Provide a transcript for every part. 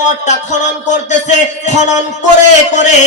কবরটা খনন করতেছে। খনন করে করে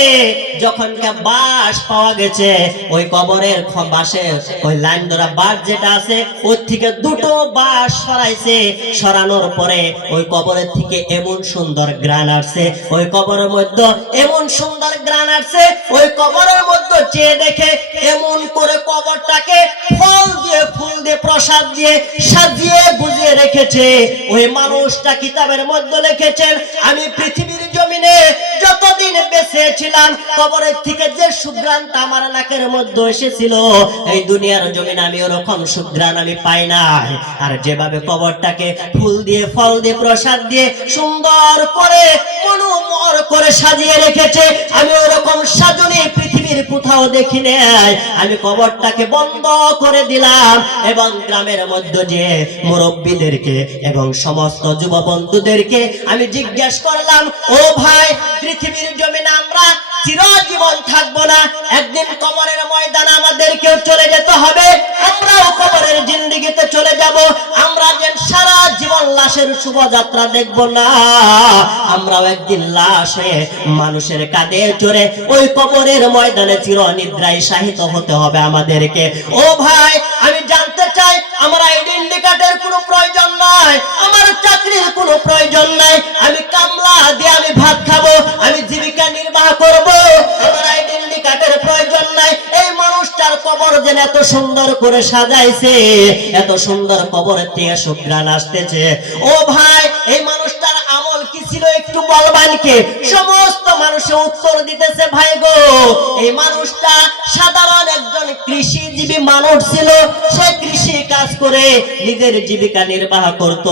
যখন বাঁশ পাওয়া গেছে, ওই কবরের বাঁশে ওই লাইন ধরা বাঁশ যেটা আছে ওর থেকে দুটো বাঁশ সরাইছে। সরানোর পরে ওই কবরের থেকে এমন সুন্দর গ্রান আসছে, ওই কবরের মধ্যে এমন সুন্দর গ্রান আসছে। ওই কবরের মধ্যে চেয়ে দেখে এমন করে কবরটাকে ফল দিয়ে ফুল দিয়ে প্রসাদ দিয়ে সাজিয়ে গুজিয়ে রেখেছে। ওই মানুষটা কিতাবের মধ্যে লিখেছেন, আমি পৃথিবীর জমিনে যতদিন বেঁচে ছিলাম কবরের থেকে যে সুঘ্রাণটা আমার নাকের মধ্যে এসেছিল, এই দুনিয়ার জমিনে আমি ওরকম সুঘ্রাণ আমি পাই নাই। আর যেভাবে কবরটাকে ফুল দিয়ে ফল দিয়ে প্রসাদ দিয়ে সুন্দর করে মনোমর করে সাজিয়ে রেখেছে, আমি ওরকম সাজনি পৃথিবীর কোথাও দেখি নাই। আমি কবরটাকে বন্ধ করে দিলাম এবং গ্রামের মধ্যে যে মুরব্বীদেরকে এবং সমস্ত যুব বন্ধুদেরকে আমি জিজ্ঞেস করলাম, ও ভাই, পৃথিবীর জমিনে আমরা চিরজীবন থাকবো না, একদিন কবরের ময়দানে আমাদেরকেও চলে যেতে হবে, আমরাও কবরের জিন্দেগিতে চলে যাব। আমরা যেন সারা জীবন লাশের শুভযাত্রা দেখব না, আমরাও একদিন লাশ হয়ে মানুষের কাঁধে চড়ে ওই কবরের ময়দানে চিরনিদ্রায় শায়িত হতে হবে আমাদেরকে। ও ভাই, আমি জানতে চাই, আমার আইডেন্টি কার্ডের কোনো প্রয়োজন নাই, আমার চাকরির কোনো প্রয়োজন নাই, আমি কামলা দিয়ে আমি ভাত খাবো, আমি জীবিকা নির্বাহ করব, আমার আইডেন্টি কার্ডের প্রয়োজন নাই। এই মানুষটার কবর যেন এত সুন্দর করে সাজাইছে, এত সুন্দর কবরের থেকে সুঘ্রাণ আসতেছে। ও ভাই, এই মানুষটার আমল কি ছিল একটু বলবান কে? সমস্ত মানুষে উত্তর দিতেছে, ভাই গো, এই মানুষটা সাধারণ একজন কৃষিজীবী মানুষ ছিল, সে কৃষি কাজ করে নিজের জীবিকা নির্বাহ করত।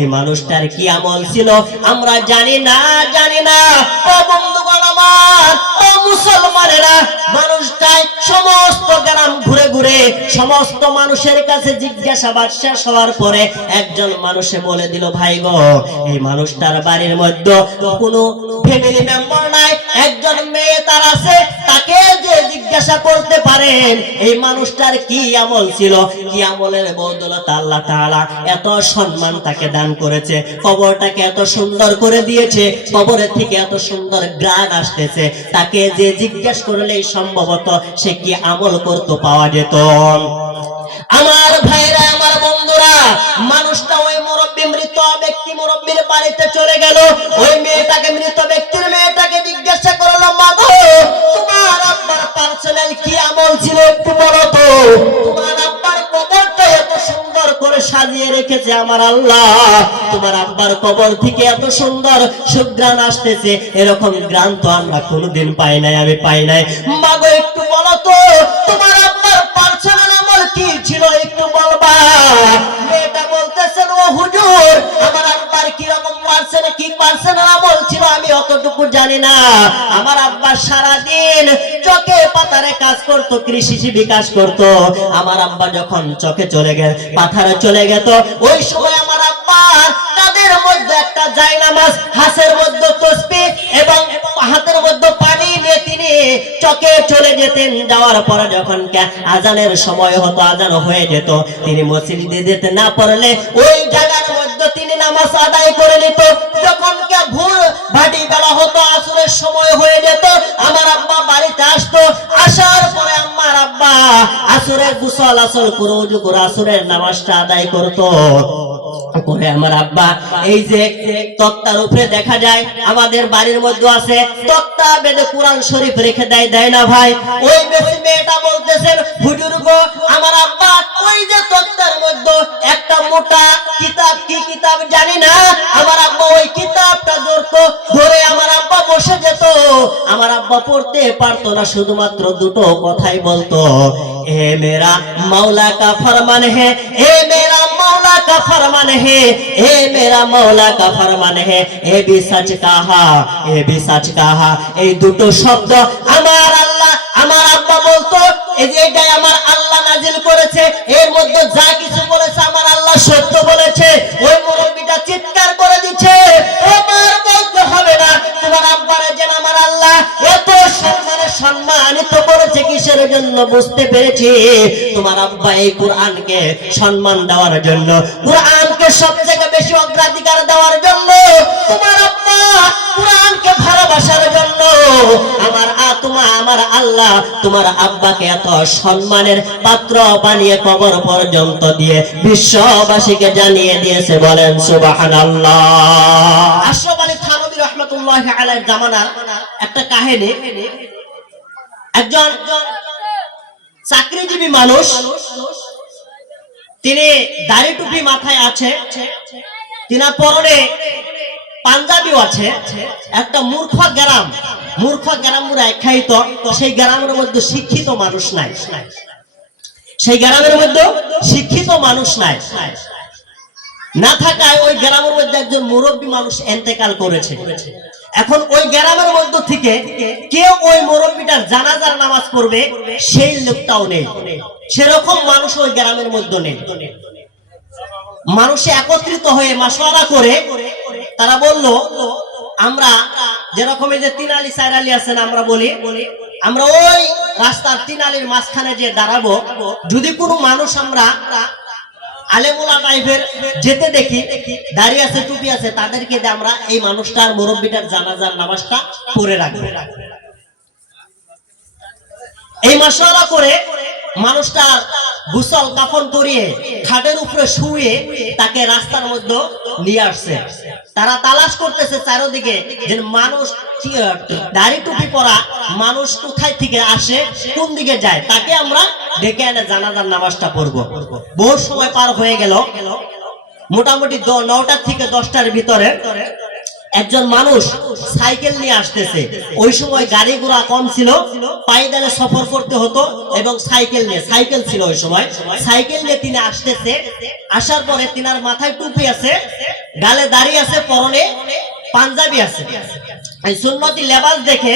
এই মানুষটার কি আমল ছিল আমরা জানি না, জানি না। ও বন্ধুগণ আমার, ও মুসলমানেরা, মানুষটাই সমস্ত গ্রাম ঘুরে ঘুরে সমস্ত মানুষের কাছে জিজ্ঞাসাবাদ শেষ হওয়ার পরে একজন মানুষে বলে দিল, ভাই গো, এই মানুষটার বাড়ির মধ্যে কোনো ফ্যামিলি মেম্বার নাই, একজন মেয়ে তার আছে, তাকে যে জিজ্ঞাসা করতে পারেন এই মানুষটার কি আমল ছিল, কি আমলের বদৌলতে আল্লাহ তাআলা এত সম্মান তাকে দান করেছে, কবরটাকে এত সুন্দর করে দিয়েছে, কবরের থেকে এত সুন্দর গ্রাণ আসতেছে, তাকে যে জিজ্ঞাসা করলেই সম্ভবত সে কি আমল করতে পাওয়া যেত। আমার ভাইরা, আমার বন্ধুরা, মানুষটা ওই মুরব্বী, মৃত ব্যক্তি মুরব্বীর বাড়িতে চলে গেল। ওই মেয়েটাকে, মৃত ব্যক্তির মেয়েটাকে জিজ্ঞাসা করলো, মা গো, তোমার আব্বার পার্সোনাল কি আমল ছিল একটু বলো তো, তোমার আব্বার কবরটা এত সুন্দর করে সাজিয়ে রেখেছে আমার আল্লাহ, তোমার আব্বার কবর থেকে এত সুন্দর সুঘ্রাণ আসতেছে, এরকম গ্রাণ তো আমরা কোনোদিন পাই নাই, আমি পাই নাই। মা গো, একটু বলো তো, তোমার আব্বার পার্সোনাল আমল কি ছিল একটু বলবা? মেয়েটা বলতেছেন, ও হুজুর, আমার আব্বার কি রকম পার্সোনাল আমল ছিল আমি অতটুকু জানি না। আমার আব্বা সারাদিন চকে পাতারে কাজ করত, কৃষিজীবী কাজ করত। আমার আব্বা যখন চকে চলে গেল, পাথারে চলে গেত, ওই সময় আমার আব্বার তাদের মধ্যে একটা জায়নামাজ, হাতের মধ্যে তসবিহ এবং হাতের মধ্যে পানি নিয়ে তিনি চকে চলে যেতেন। যাওয়ার পরে যখন আজানের সময় হতো, আজান হয়ে যেত, তিনি মসজিদে যেতে না পারলে ওই জায়গার মধ্যে তিনি নামাজ আদায় করে নিত। যখন ভোর ভাটি বেলা হতো, আসরের সময় হয়ে যেত, আমার আব্বা বাড়িতে আসতো। আসার পরে আমার আব্বা আসরের গোসল আসর করে ওযু করে আসরের নামাজটা আদায় করত। করে আমার আব্বা এই যে তক্তার উপরে দেখা যায় আমাদের বাড়ির মধ্যে আছে, তক্তা বেঁধে কোরআন শরীফ রেখে দেয়, দেয় না ভাই? ওই বেশি মেয়েটা বলতেছেন, হুজুর গো, আমার আব্বা ওই যে তক্তার মধ্যে একটা মোটা কিতাব, কি কিতাব জানি না, আমার আব্বা ওই কিতাবটা ধরতো, ধরে আমার আব্বা বসে যেত। আমার আব্বা পড়তে পারতো না, শুধুমাত্র দুটো কথাই বলতো, এ মেরা মাওলা কা ফরমান হে, এ মেরা मौला का फरमान है, ए मेरा मौला का फरमान है, ए भी सच कहा, ए भी सच कहा। এই দুটো শব্দ আমার আল্লাহ, আমার আব্বা বলতো, এই যে এটাই আমার আল্লাহ নাজিল করেছে, এর মধ্যে যা কিছু বলেছে আমার আল্লাহ সত্য বলেছে। ওই মুরব্বিটা চিৎকার করে দিচ্ছে, আমার বলতে হবে না, তোমার আব্বারে যেন আমার আল্লাহ এত সম্মানে সম্মানিত করেছে, কিসের জন্য বুঝতে পেরেছি। তোমার আব্বা এই কোরআনকে সম্মান দেওয়ার জন্য, কোরআনকে সবথেকে বেশি অগ্রাধিকার দেওয়ার জন্য তোমার আব্বা আল্লাহ তোমার আব্বাকে এত সম্মানের পাত্র বানিয়ে কবর পর্যন্ত দিয়ে বিশ্ববাসীকে জানিয়ে দিয়েছে, বলেন সুবহানাল্লাহ। আশরাফ আলী থানভী রাহমাতুল্লাহি আলাইহির জামানার একটা কাহিনী। একজন চাকরিজীবী মানুষ, তিনি দাড়ি টুপি মাথায় আছে, তিনার পরনে পাঞ্জাবিও আছে। একটা মূর্খ গ্রাম আখ্যায়িত, সেই গ্রামের মধ্যে শিক্ষিত মানুষ নাই, সেই গ্রামের মধ্যে শিক্ষিত মানুষ নাই, না থাকায় ওই গ্রামের মধ্যে একজন মুরব্বী মানুষ ইন্তেকাল করেছে। এখন ওই গ্রামের মধ্যে থেকে কেউ ওই মুরব্বীটার জানাজার নামাজ পড়বে সেই লোকটাও নেই, সেরকম মানুষ ওই গ্রামের মধ্যে নেই। মানুষে একত্রিত হয়ে মাশওয়ারা করে তারা বলল, আমরা যেরকম এই যে তিন আলি চার আলি আছেন, আমরা বলি আমরা ওই রাস্তার তিন আলির মাঝখানে যে দাঁড়াবো, যদি কোনো মানুষ আমরা আলেমুলা টাইপের যেতে দেখি, দাঁড়িয়ে আছে, টুপি আছে, তাদেরকে আমরা এই মানুষটার মুরব্বীটার জানাজার নামাজটা পড়ে রাখবো। এই মাশওয়ারা করে মানুষটার গোসল কাফন করিয়ে খাটের উপরে শুয়ে তাকে রাস্তার মধ্যে নিয়ে আসছে। তারা তালাশ করতেছে চারদিকে যে মানুষ দাড়ি টুপি পরা মানুষ কোথায় থেকে আসে, কোন দিকে যায়, তাকে আমরা ডেকে এনে জানাজার নামাজটা পড়বো। বহু সময় পার হয়ে গেল, মোটামুটি 9টা থেকে 10টার ভিতরে একজন মানুষ সাইকেল নিয়ে আসতেছে। ওই সময় গাড়ি ঘোড়া কম ছিল, পায়দলে সফর করতে হতো এবং সাইকেল ছিল ওই সময়। সাইকেল নিয়ে তিনি আসতেছে, আসার পরে তিনার মাথায় টুপি আছে, গালে দাড়ি আছে, পরনে পাঞ্জাবি আছে। এই সুন্নতি লেবাস দেখে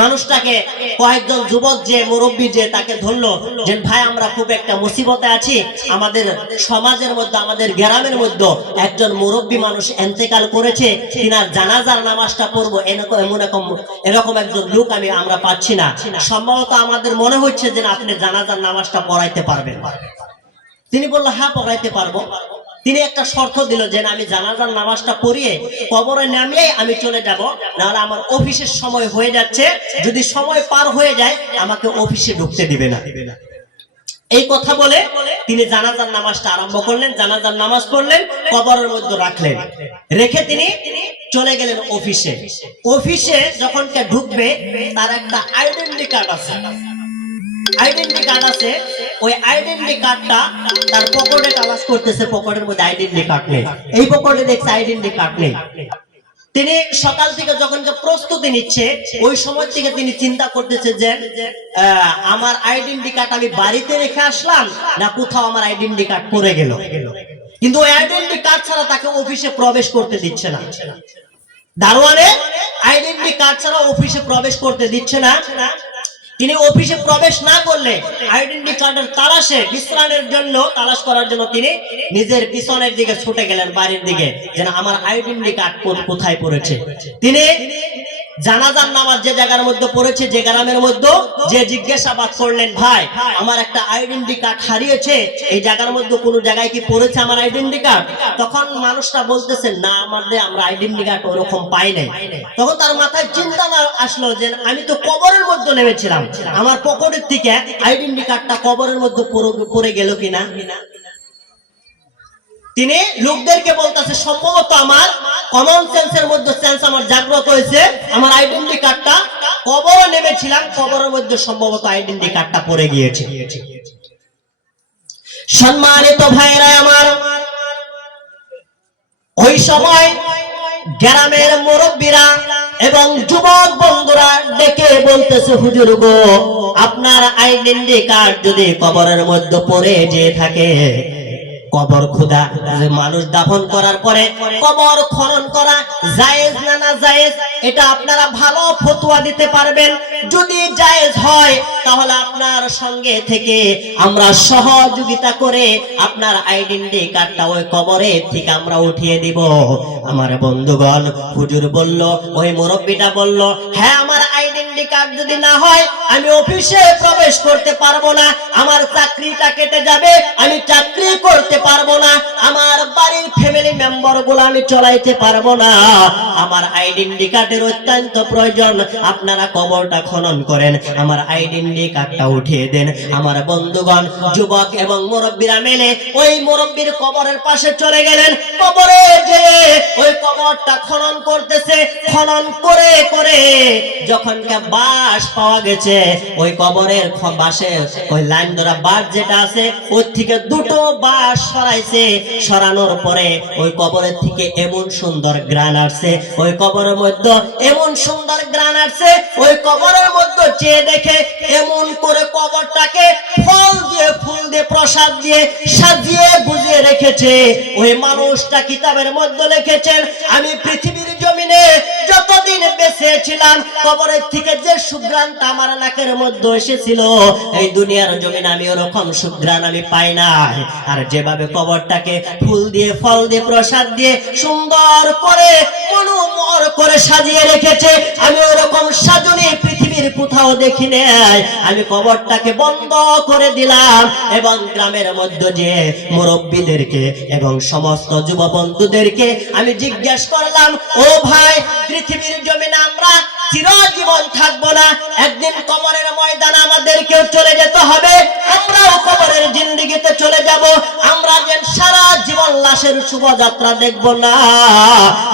মানুষটাকে কয়েকজন যুবক যে মুরব্বী যে তাকে ধরলো যে ভাই আমরা খুব একটা মুসিবতে আছি, আমাদের সমাজের মধ্যে আমাদের গ্রামের মধ্যে একজন মুরব্বী মানুষ ইন্তেকাল করেছে, তিনার জানাজার নামাজটা পড়বো, এরকম একজন লোক আমরা পাচ্ছি না, সম্ভবত আমাদের মনে হচ্ছে যে আপনি জানাজার নামাজটা পড়াইতে পারবেন। তিনি বললো হ্যাঁ পড়াইতে পারবো। তিনি একটা শর্ত দিল যে আমি জানাজার নামাজটা পড়িয়ে কবরে নামিয়ে আমি চলে যাব, নাহলে আমার অফিসের সময় হয়ে যাচ্ছে, যদি সময় পার হয়ে যায় আমাকে অফিসে ঢুকতে দিবে না। এই কথা বলে তিনি জানাজার নামাজটা আরম্ভ করলেন, জানাজার নামাজ পড়লেন, কবরের মধ্যে রাখলেন, রেখে তিনি চলে গেলেন অফিসে। অফিসে যখন কে ঢুকবে তার একটা আইডেন্টি কার্ড আছে, ওই আইডেন্টি কার্ডটা তার পকেটে তালাশ করতেছে, পকেটের মধ্যে আইডেন্টি কার্ড নেই, এই পকেটে দেখছে আইডেন্টি কার্ড নেই। তিনি সকাল থেকে যখন প্রস্তুতি নিচ্ছে, ওই সময় থেকে তিনি চিন্তা করতেছে যে আমার আইডেন্টি কার্ড আমি বাড়িতে রেখে আসলাম না কোথাও আমার আইডেন্টি কার্ড পড়ে গেল। কিন্তু ওই আইডেন্টি কার্ড ছাড়া তাকে অফিসে প্রবেশ করতে দিচ্ছে না, দারোয়ানে আইডেন্টি কার্ড ছাড়া অফিসে প্রবেশ করতে দিচ্ছে না। তিনি অফিসে প্রবেশ না করলে আইডেন্টি কার্ডের তালাশে বিশ্রামের জন্য তালাশ করার জন্য তিনি নিজের পিছনের দিকে ছুটে গেলেন, বাড়ির দিকে, যেন আমার আইডেন্টি কার্ড কোথায় পড়েছে। তিনি জানাজার নামাজ যে জায়গার মধ্যে পড়েছে, যে গ্রামের মধ্যে, যে জিজ্ঞাসাবাদ করলেন ভাই আমার একটা আইডেন্টি কার্ড হারিয়েছে, এই জায়গার মধ্যে কোন জায়গায় কি পড়েছে আমার আইডেন্টি কার্ড? তখন মানুষটা বলতেছে না আমরা আইডেন্টি কার্ড ওরকম পাই নাই। তখন তার মাথায় চিন্তা আসলো যে আমি তো কবরের মধ্যে নেমেছিলাম, আমার পকেটের থেকে আইডেন্টি কার্ডটা কবরের মধ্যে পড়ে গেল কিনা। তিনি লোকদেরকে বলতেছে সম্ভবত আমার কমন সেন্সের মধ্যে সেন্স আমার জাগ্রত হয়েছে, আমার আইডেন্টি কার্ডটা কবরে নেমেছিলাম, কবরের মধ্যে সম্ভবত আইডেন্টি কার্ডটা পড়ে গিয়েছে। সম্মানিত ভাইরা আমার, ওই সময় গ্রামের মুরব্বীরা এবং যুবক বন্ধুরা ডেকে বলতেছে হুজুর গো, আপনার আইডেন্টি কার্ড যদি কবরের মধ্যে পড়ে যেয়ে থাকে, কবর খোদা মানুষ দাফন করার পরে কবর খনন করা জায়েজ না না জায়েজ, এটা আপনারা ভালো ফতোয়া দিতে পারবেন। যদি জায়েজ হয় তাহলে আপনার সঙ্গে থেকে আমরা সহযোগিতা করে আপনার আইডেন্টি কার্ডটা ওই কবরে থেকে আমরা উঠিয়ে দিব। আমার বন্ধুগণ, হুজুর বলল, ওই মুরব্বিটা বলল হ্যাঁ আমার আইডেন্টি কার্ড যদি না হয় আমি অফিসে প্রবেশ করতে পারবো না, আমার চাকরিটা কেটে যাবে, আমি চাকরি করতে পারবো না, আমার বাড়ির ফ্যামিলি মেম্বার গুলো আমি চলাইতে পারবো না, আমার আইডেন্টি কার্ডের অত্যন্ত প্রয়োজন, আপনারা কবরটা খনন করেন, আমার আইডেন্টি কার্ডটা উঠিয়ে দেন। আমার বন্ধুগণ, যুবক এবং মুরব্বীরা মিলে ওই মুরব্বীর কবরের পাশে চলে গেলেন। কবরে যে ওই কবরটা খনন করতেছে, খনন করে করে যখন বাঁশ পাওয়া গেছে, ওই কবরের বাঁশে ওই লাইন ধরা বাঁশ যেটা আছে ওর থেকে দুটো বাঁশ সরাইছে। সরানোর পরে ওই কবরের থেকে এমন সুন্দর গ্রান আসছে, ওই কবরের মধ্যে এমন সুন্দর গ্রান আসছে, ওই কবরের মধ্যে চেয়ে দেখে এমন করে কবরটাকে ফল দিয়ে ফুল দিয়ে প্রসাদ দিয়ে সাজিয়ে গুজিয়ে রেখেছে। ওই মানুষটা কিতাবের মধ্যে লিখেছেন, আমি পৃথিবীর জমিনে যতদিন বেঁচে ছিলাম কবরের থেকে যে সুঘ্রাণটা আমার নাকের মধ্যে এসেছিল, এই দুনিয়ার জমিনে আমি ওরকম সুঘ্রাণ আমি পাই নাই। আর যেভাবে কবরটাকে ফুল দিয়ে ফল দিয়ে প্রসাদ দিয়ে সুন্দর করে মনোমর করে সাজিয়ে রেখেছে, আমি ওরকম সাজনি পৃথিবীর কোথাও দেখি নাই। আমি কবরটাকে বন্ধ করে দিলাম এবং গ্রামের মধ্যে যে মুরব্বীদেরকে এবং সমস্ত যুব বন্ধুদেরকে আমি জিজ্ঞাসা করলাম, ও ভাই, পৃথিবীর জমিনে আমরা চিরজীবন থাকবো না, একদিন কবরের ময়দানে আমাদেরকেও চলে যেতে হবে, আমরাও কবরের জিন্দেগিতে চলে যাব, আমরা যেন সারা জীবন লাশের শুভযাত্রা দেখব না,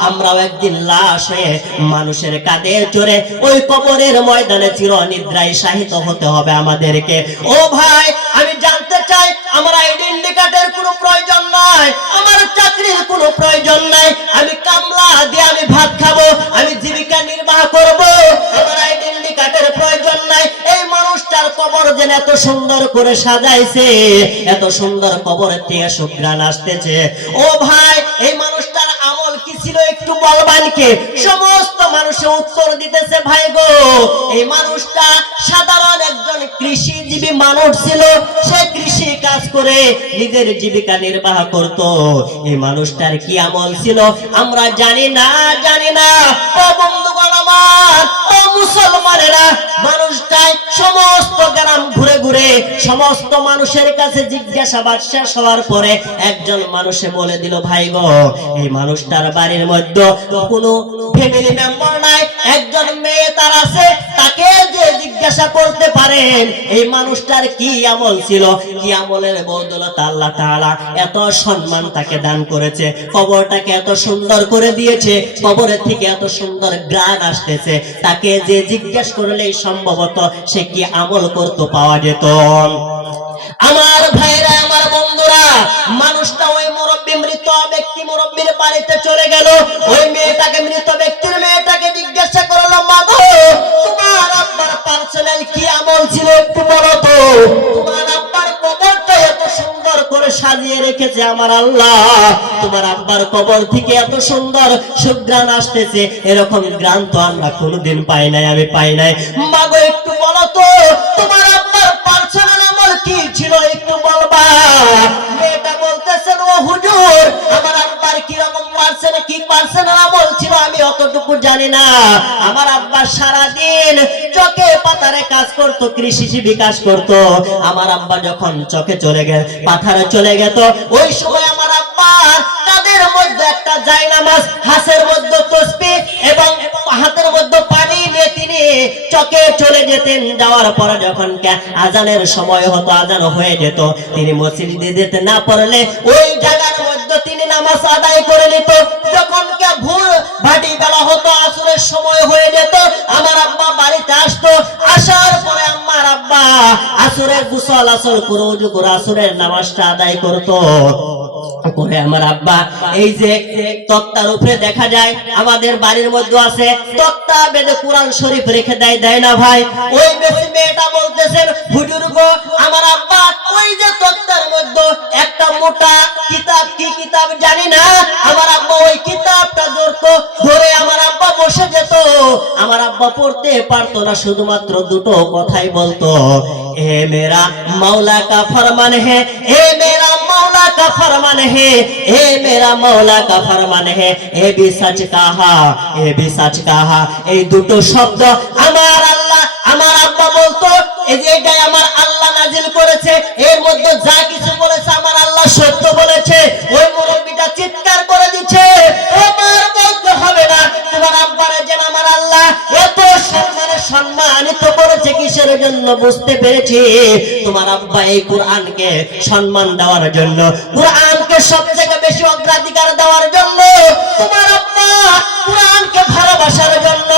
আমরাও একদিন লাশ হয়ে মানুষের কাঁধে চড়ে ওই কবরের ময়দানে চিরনিদ্রায় শায়িত হতে হবে আমাদেরকে। ও ভাই, আমি জানতে চাই, আমার আইডেন্টি কার্ডের কোনো প্রয়োজন নাই, আমার চাকরির কোনো প্রয়োজন নাই, আমি কামলা দিয়ে আমি ভাত খাবো, আমি জীবিকা নির্বাহ করব, আমার আইডেন্টি কার্ডের প্রয়োজন নাই। এই মানুষটার কবর যেন এত সুন্দর করে সাজাইছে, এত সুন্দর কবরের থেকে সুঘ্রাণ আসতেছে। ও ভাই, এই মানুষটার আমল কি ছিল একটু বলবান কে? সমস্ত মানুষে উত্তর দিতেছে, ভাই গো, এই মানুষটা সাধারণ একজন কৃষিজীবী মানুষ ছিল, সে কৃষি কাজ করে নিজের জীবিকা নির্বাহ করত। এই মানুষটার কি আমল ছিল আমরা জানি না, জানি না। ও বন্ধুগণ আমার, ও মুসলমানেরা, মানুষটাই সমস্ত গ্রাম ঘুরে ঘুরে সমস্ত মানুষের কাছে জিজ্ঞাসাবাদ শেষ হওয়ার পরে একজন মানুষে বলে দিল, ভাই গো, এই মানুষটার বাড়ির মধ্যে কোনো ফ্যামিলি মেম্বার নাই, একজন মেয়ে তার আছে, তাকে যে জিজ্ঞাসা করতে পারেন এই মানুষটার কি আমল ছিল, কি আমলের বদৌলতে আল্লাহ তাআলা এত সম্মান তাকে দান করেছে, কবরটাকে এত সুন্দর করে দিয়েছে, কবরের থেকে এত সুন্দর গ্রাণ আসতেছে, তাকে যে জিজ্ঞাসা করলেই সম্ভবত সে কি আমল করতে পাওয়া যেত। আমার ভাইরা, আমার বন্ধুরা, মানুষটা ওই মুরব্বী, মৃত ব্যক্তি মুরব্বীর বাড়িতে চলে গেল, ওই মেয়েটাকে, মৃত ব্যক্তির মেয়েটাকে জিজ্ঞাসা করলো, মা গো, তোমার আব্বার পার্সোনাল কি আমল ছিল একটু বলো তো, তোমার আব্বার কবরটা এত সুন্দর করে সাজিয়ে রেখেছে আমার আল্লাহ, তোমার আব্বার কবর থেকে এত সুন্দর সুঘ্রাণ আসতেছে, এরকম গ্রাণ তো আমরা কোনোদিন পাই নাই, আমি পাই নাই, মা গো একটু বলো তো, তোমার আব্বার পার্সোনাল আমল কি ছিল একটু বলবা। মেয়েটা বলতেছেন, ও হুজুর, আমার আব্বার কিরকম পার্সোনাল আমল ছিল আমি অতটুকু জানি না, আমার আব্বা সারাদিন চকে পাতারে কাজ করত, কৃষিজীবী কাজ করত, আমার আব্বা যখন চকে চলে গেল, পাথারে চলে গেত, ওই সময় আমার আব্বার কাঁধের মধ্যে একটা জায়নামাজ, হাতের মধ্যে তসবিহ এবং হাতের মধ্যে পানি নিয়ে তিনি চকে চলে যেতেন। যাওয়ার পরে যখন আজানের সময় হতো, আজান হয়ে যেত, তিনি মসজিদে যেতে না পারলে ওই জায়গার মধ্যে তিনি নামাজ আদায় করে নিত। যখন ভোর ভাটি বেলা হতো, আসরের সময় হয়ে যেত, আমার আব্বা বাড়িতে আসতো, আসার পরে আমার আব্বা আসরের গোসল আসর করে ওযু করে আসরের নামাজটা আদায় করত। করে আমার আব্বা এই যে তক্তার উপরে দেখা যায় আমাদের বাড়ির মধ্যে আছে, তক্তা বেঁধে কোরআন শরীফ রেখে দেয়, দেয় না ভাই? ওই মেয়েটা বলতেছেন, হুজুর গো, আমার আব্বা ওই যে তক্তার মধ্যে একটা মোটা কিতাব, কি কিতাব জানি না, আমার আব্বা ওই কিতাবটা ধরতো, ধরে আমার আব্বা বসে যেত, আমার আব্বা পড়তে পারতো না, শুধুমাত্র দুটো কথাই বলতো, এ মেরা মৌলা কা ফরমান হে, এ মেরা मौला का फरमान है, ए मेरा मौला का फरमान है, ए भी सच कहा, ए भी सच कहा। এই দুটো শব্দ আমার আল্লাহ এই যে এটাই আমার আল্লাহ নাজিল করেছে, এর মধ্যে যা কিছু বলেছে আমার আল্লাহ সত্য বলেছে। ওই মুরব্বিটা চিৎকার করে দিচ্ছে, আমার বলতে হবে না, তোমার আব্বারে যেন আমার আল্লাহ এত সম্মানিত করেছে কিসের জন্য বুঝতে পেরেছি। তোমার আব্বা এই কোরআনকে সম্মান দেওয়ার জন্য, কোরআনকে সবথেকে বেশি অগ্রাধিকার দেওয়ার জন্য, তোমার আব্বা কোরআনকে ভালোবাসার জন্য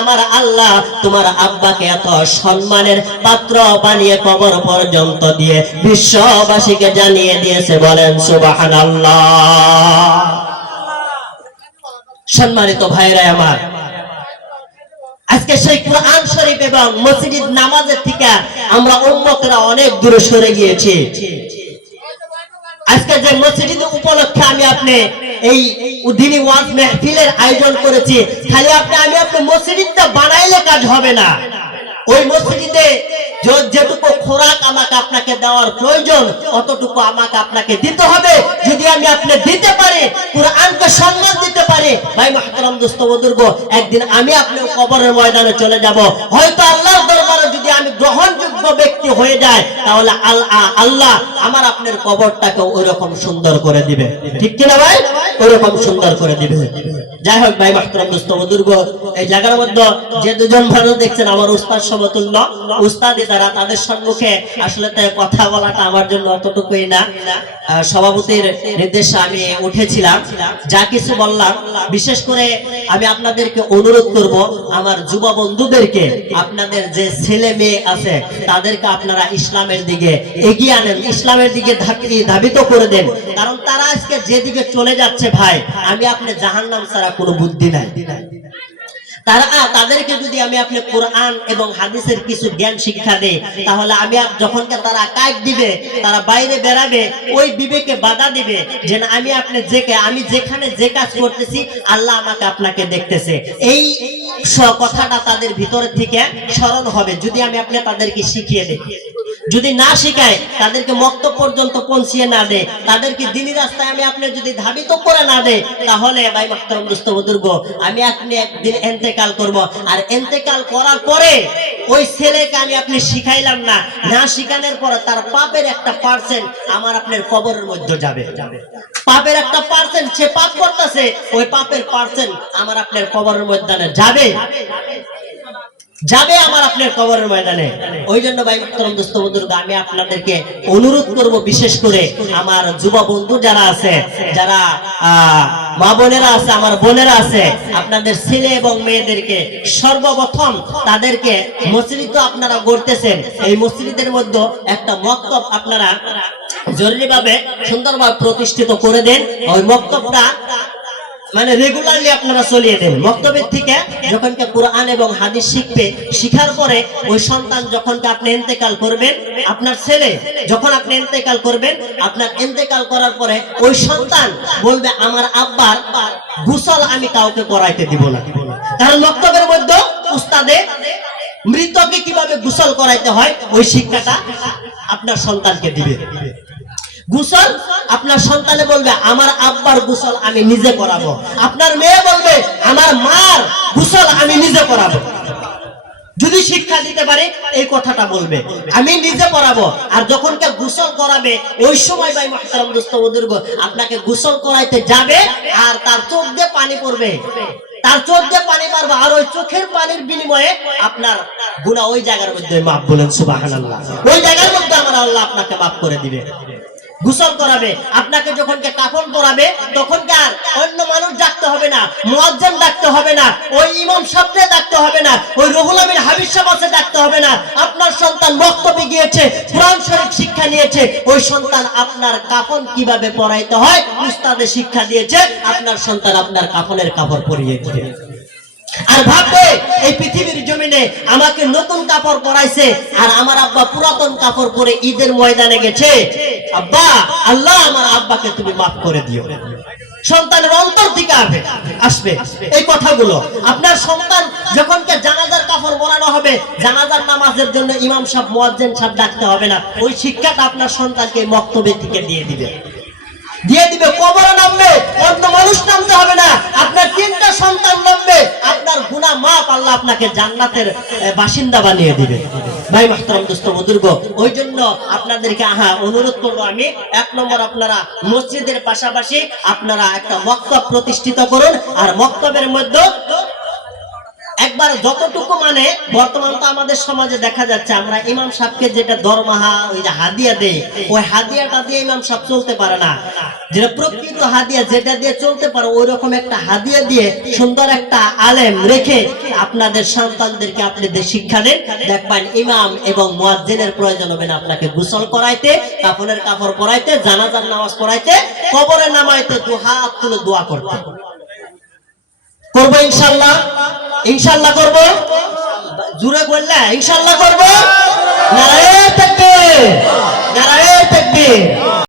আমার আল্লাহ তোমার আব্বাকে এত সম্মানের পাত্র বানিয়ে কবর পর্যন্ত দিয়ে বিশ্ববাসীকে জানিয়ে দিয়েছে। বলেন সুবহানাল্লাহ। সম্মানিত ভাইরা আমার, আজকে সেই কোরআন শরীফ এবং মসজিদ নামাজের থেকে আমরা উম্মতরা অনেক দূরে সরে গিয়েছি। আজকে যে মসজিদ উপলক্ষে আমি আপনি এই দিনী ওয়াজ মাহফিলের আয়োজন করেছি, খালি আমি আপনি মসজিদটা বানাইলে কাজ হবে না। ওই মসজিদে যেটুকু খোরাক আমাকে আপনাকে দেওয়ার প্রয়োজন অতটুকু আমাকে আপনাকে দিতে হবে। যদি আমি আপনি দিতে পারি, কোরআনকে সম্মান দিতে পারি, ভাই মুহতারাম দোস্ত বুজুর্গ, একদিন আমি আপনি কবরের ময়দানে চলে যাব। হয়তো আল্লাহর দরবারে যদি আমি গ্রহণযোগ্য ব্যক্তি হয়ে যায়, তাহলে আল্লাহ আমার আপনার কবরটাকে ওইরকম সুন্দর করে দিবে। ঠিক কিনা ভাই? ওইরকম সুন্দর করে দিবে। যাই হোক ভাই মুহতারাম দোস্ত বুজুর্গ, এই জায়গার মধ্যে যে দুজন ভালো দেখছেন আমার উস্তাদ সমতুল্য উস্তাদি দ্বারা, তাদের সম্মুখে আসলে কথা বলাটা আমার জন্য অতটুকুই না। সভাপতির নির্দেশে আমি উঠেছিলাম, যা কিছু বললাম, বিশেষ করে আমি আপনাদেরকে অনুরোধ করব, আমার যুব বন্ধুদেরকে, আপনাদের যে ছেলে মেয়ে আছে তাদেরকে আপনারা ইসলামের দিকে এগিয়ে আনেন, ইসলামের দিকে ধাবিত করে দেন। কারণ তারা আজকে যেদিকে চলে যাচ্ছে ভাই, আমি আপনি জাহান্নাম ছাড়া কোনো বুদ্ধি নাই। তাদেরকে যদি আমি আপনি কোরআন এবং হাদিসের কিছু জ্ঞান শিক্ষা দেই, তাহলে আমি যখন তারা কাজ দিবে, তারা বাইরে বেরাবে, ওই বিবেকে বাধা দিবে যে না, আমি যেখানে যে কাজ করতেছি আল্লাহ আমাকে আপনাকে দেখতেছে। এই কথাটা তাদের ভিতরে থেকে স্মরণ হবে যদি আমি আপনি তাদেরকে শিখিয়ে দিই। যদি না শিখায়, তাদেরকে মক্তব পর্যন্ত পৌঁছিয়ে না দেয়, তাদেরকে দ্বীনি রাস্তায় আমি আপনি যদি ধাবিত করে না দেয়, তাহলে ভাই মুহতারাম দোস্ত বুজুর্গ, আমি আপনি একদিন ইন্তেকাল করব। আর ইন্তেকাল করার পরে ওই ছেলেকে আমি আপনি শিখাইলাম না, না শিখানোর পরে তার পাপের একটা পার্সেন্ট আমার আপনার কবরের মধ্যে যাবে। পাপের একটা পার্সেন্ট সে পাপ করতেছে, ওই পাপের পার্সেন্ট আমার আপনার কবরের মধ্যে যাবে আমার আপনার কবরের ময়দানে। ওই জন্য ভাই মুহতারাম দোস্ত বুজুর্গ, আমি আপনাদেরকে অনুরোধ করব, বিশেষ করে আমার যুব বন্ধু যারা আছে, যারা মা বোনেরা আছে, আমার বোনেরা আছে, আপনাদের ছেলে এবং মেয়েদেরকে সর্বপ্রথম তাদেরকে মসজিদ তো আপনারা গড়তেছেন, এই মসজিদের মধ্যে একটা মক্তব আপনারা জরুরিভাবে সুন্দরভাবে প্রতিষ্ঠিত করে দেন। ওই মক্তবটা মানে রেগুলারলি আপনারা চলিয়ে দেন। মক্তবের থেকে যখন কোরআন এবং হাদিস শিখবে, শিখার পরে ওই সন্তান যখন আপনি ইন্তেকাল করবেন, আপনার ছেলে যখন আপনি ইন্তেকাল করবেন, আপনার ইন্তেকাল করার পরে ওই সন্তান বলবে আমার আব্বার গোসল আমি কাউকে করাইতে দিব না। কারণ মক্তবের মধ্যে উস্তাদে মৃতকে কিভাবে গোসল করাইতে হয় ওই শিক্ষাটা আপনার সন্তানকে দিবে। গোসল আপনার সন্তানে বলবে আমার আব্বার গোসল আমি নিজে করাবো। আপনার মেয়ে বলবে আমার মার গোসল আমি নিজে করাবো। যদি শিক্ষা দিতে পারে এই কথাটা বলবে আমি নিজে করাবো। আর যখন কে গোসল করাবে ওই সময় ভাই মুহতারাম দোস্ত বুজুর্গ, আপনাকে গোসল করাইতে যাবে আর তার চোখ দিয়ে পানি পড়বে, তার চোখ দিয়ে পানি মারবে, আর ওই চোখের পানির বিনিময়ে আপনার গুনাহ ওই জায়গার মধ্যে মাফ। বলেন সুবহানাল্লাহ। ওই জায়গার মধ্যে আমার আল্লাহ আপনাকে মাফ করে দিবে। গোসল করাবে, আপনাকে যখন কাফন পরাবে তখন আর অন্য মানুষ ডাকতে হবে না, মুয়াজ্জিন ডাকতে হবে না, ওই ইমাম সাহেবকে ডাকতে হবে না, ওই রুহুল আমিন হাবিব সাহেবকে ডাকতে হবে না। আপনার সন্তান মক্তবে গিয়েছে, কোরআন শরীফ শিক্ষা নিয়েছে, ওই সন্তান আপনার কাফন কিভাবে পরাইতে হয় উস্তাদে শিক্ষা দিয়েছে, আপনার সন্তান আপনার কাফনের কাপড় পরিয়ে দিবে। আর ভাববে এই পৃথিবীর জমিনে আমাকে নতুন কাপড় পরাইছে আর আমার আব্বা পুরাতন কাপড় পরে ঈদের ময়দানে গেছে, আব্বা আল্লাহ আমার আব্বাকে তুমি মাফ করে দিও। সন্তানের অন্তর থেকে আসবে এই কথাগুলো। আপনার সন্তান যখন জানাজার কাপড় পরানো হবে, জানাজার নামাজের জন্য ইমাম সাহেব মুয়াজ্জিন সাহেব ডাকতে হবে না, ওই শিক্ষাটা আপনার সন্তানকে মক্তবে থেকে দিয়ে দিবে। কবরে নামবে, অন্য মানুষ নামতে হবে না, আপনার তিনটা সন্তান নামবে, আপনার গুনাহ মাফ আল্লাহ আপনাকে জান্নাতের বাসিন্দা বানিয়ে দিবে। ভাই মাহতারাম দোস্ত বুজুর্গ, ওই জন্য আপনাদেরকে অনুরোধ করবো আমি, 1 নম্বর আপনারা মসজিদের পাশাপাশি আপনারা একটা মক্তব প্রতিষ্ঠিত করুন। আর মক্তবের মধ্যে একবার যতটুকু মানে বর্তমান তো আমাদের সমাজে দেখা যাচ্ছে আমরা ইমাম সাহেবকে যেটা দরমাহা ওই যে হাদিয়া দেই, ওই হাদিয়াটা দিয়ে ইমাম সাহেব চলতে পারে না। যেটা প্রকৃত হাদিয়া, যেটা দিয়ে চলতে পারে, ওই রকম একটা হাদিয়া দিয়ে সুন্দর একটা আলেম রেখে আপনাদের সন্তানদেরকে আপনি শিক্ষা দেন। দেখবেন ইমাম এবং মুয়াজ্জিনের প্রয়োজন হবে না আপনাকে গোসল করাইতে, কাফনের কাপড় পরাইতে, জানাজার নামাজ পড়াইতে, কবরে নামাইতে, হাত তুলে দোয়া করতে। করবো ইনশাআল্লাহ, ইনশাআল্লাহ করবো, জুড়ে বললে ইনশাআল্লাহ করবো। নারায়ে তাকবীর, নারায়ে তাকবীর।